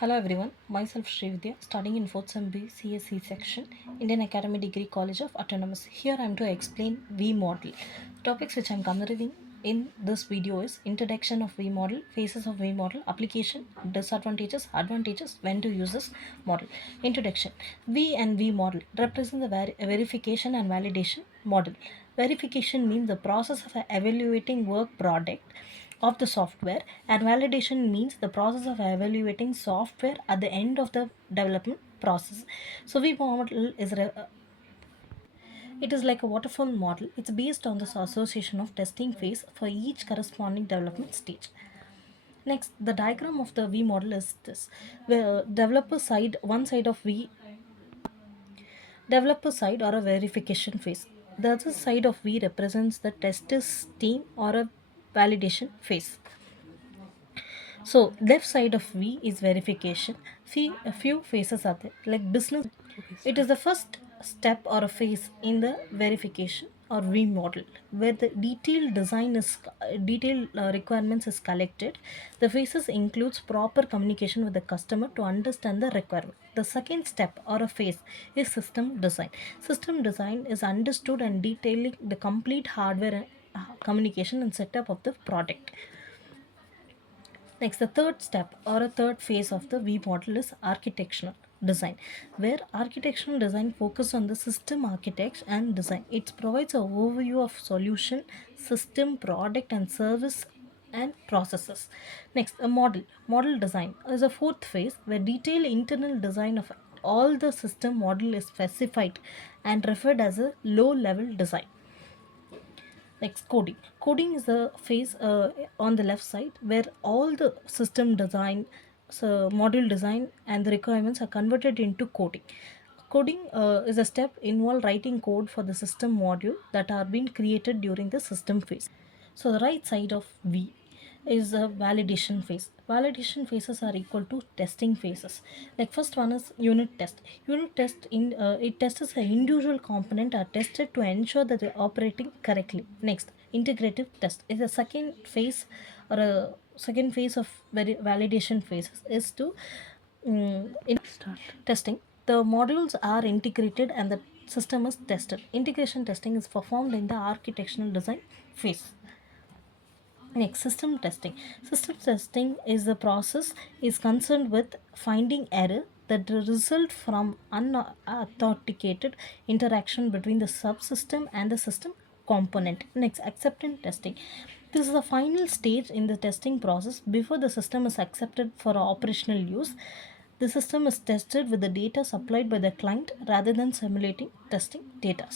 Hello everyone, myself VIDHYA, studying in 4th SEM CSE section, Indian Academy Degree College of Autonomous. Here I am to explain V model. Topics which I am covering in this video is introduction of V model, phases of V model, application, disadvantages, advantages, when to use this model. Introduction. V and V model represent the verification and validation model. Verification means the process of evaluating work product of the software, and validation means the process of evaluating software at the end of the development process. So V model is it is like a waterfall model. It's based on the association of testing phase for each corresponding development stage. Next, the diagram of the V model is this: where developer side, one side of V, developer side or a verification phase. The other side of V represents the testers team or a validation phase. So left side of V is verification. A few phases are there. Like business, it is the first step or a phase in the verification or V model, where the detailed requirements is collected. The phases includes proper communication with the customer to understand the requirement. The second step or a phase is system design. System design is understood and detailing the complete hardware communication and setup of the product. Next, the third step or a third phase of the V model is architectural design, where architectural design focuses on the system architecture and design. It provides an overview of solution, system, product, and service and processes. Next, a model design is a fourth phase where detailed internal design of all the system model is specified and referred as a low level design. Next, coding. Coding is the phase on the left side where all the system design, so module design, and the requirements are converted into coding. Coding is a step involve writing code for the system module that are being created during the system phase. So the right side of V is a validation phase. Validation phases are equal to testing phases. Like first one is unit test. Unit test in it tests an individual component are tested to ensure that they're operating correctly. Next, integrative test is a second phase or a second phase of validation phases is to start testing. The modules are integrated and the system is tested. Integration testing is performed in the architectural design phase. Next, system testing. System testing is the process is concerned with finding error that result from unauthenticated interaction between the subsystem and the system component. Next, acceptance testing. This is the final stage in the testing process before the system is accepted for operational use. The system is tested with the data supplied by the client rather than simulating testing data.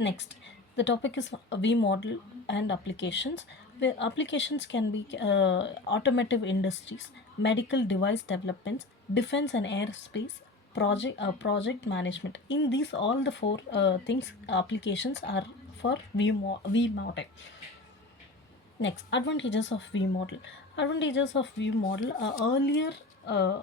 Next, the topic is V model and applications. Where applications can be automotive industries, medical device developments, defense and aerospace, project management. In these, all the four things applications are for V model. Next, advantages of V model. Advantages of V model are earlier uh,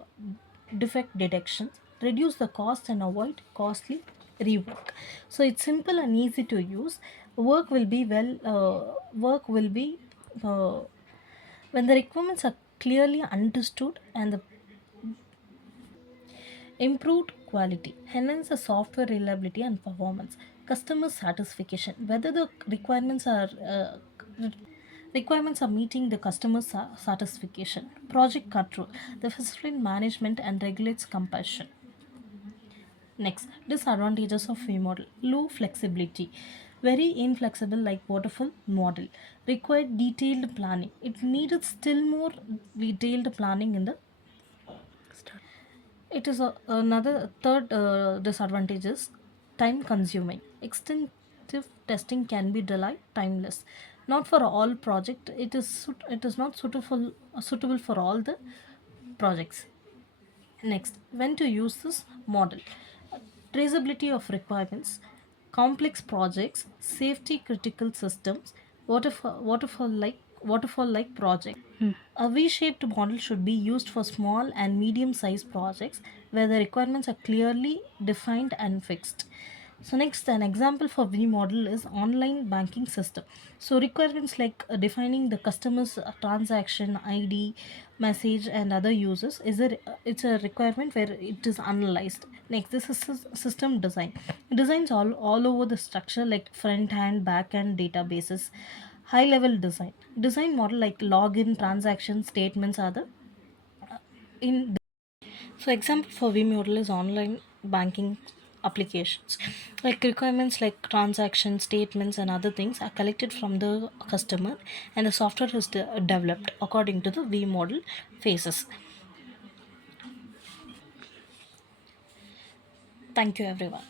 defect detections, reduce the cost and avoid costly rework. So it's simple and easy to use. Work will be uh, when the requirements are clearly understood and the improved quality, enhance the software reliability and performance, customer satisfaction, whether the requirements are meeting the customer satisfaction, project control, the facility management and regulates compassion. Next, disadvantages of V model. Low flexibility. Very inflexible like waterfall model. Required detailed planning. It needed still more detailed planning in the start. It is another third disadvantage is time consuming. Extensive testing can be delayed, timeless. Not for all project. It is not suitable for all the projects. Next, when to use this model. Traceability of requirements, complex projects, safety critical systems, waterfall like project. A V-shaped model should be used for small and medium sized projects where the requirements are clearly defined and fixed. So next, an example for V model is online banking system. So requirements like defining the customer's transaction ID, message, and other uses is it's a requirement where it is analyzed. Next, this is system design. Designs all over the structure like front end, back end databases. High level design model like login, transaction statements are the in. So example for vModel is online banking applications. Like requirements like transaction statements and other things are collected from the customer, and the software is developed according to the vModel phases. Thank you everyone.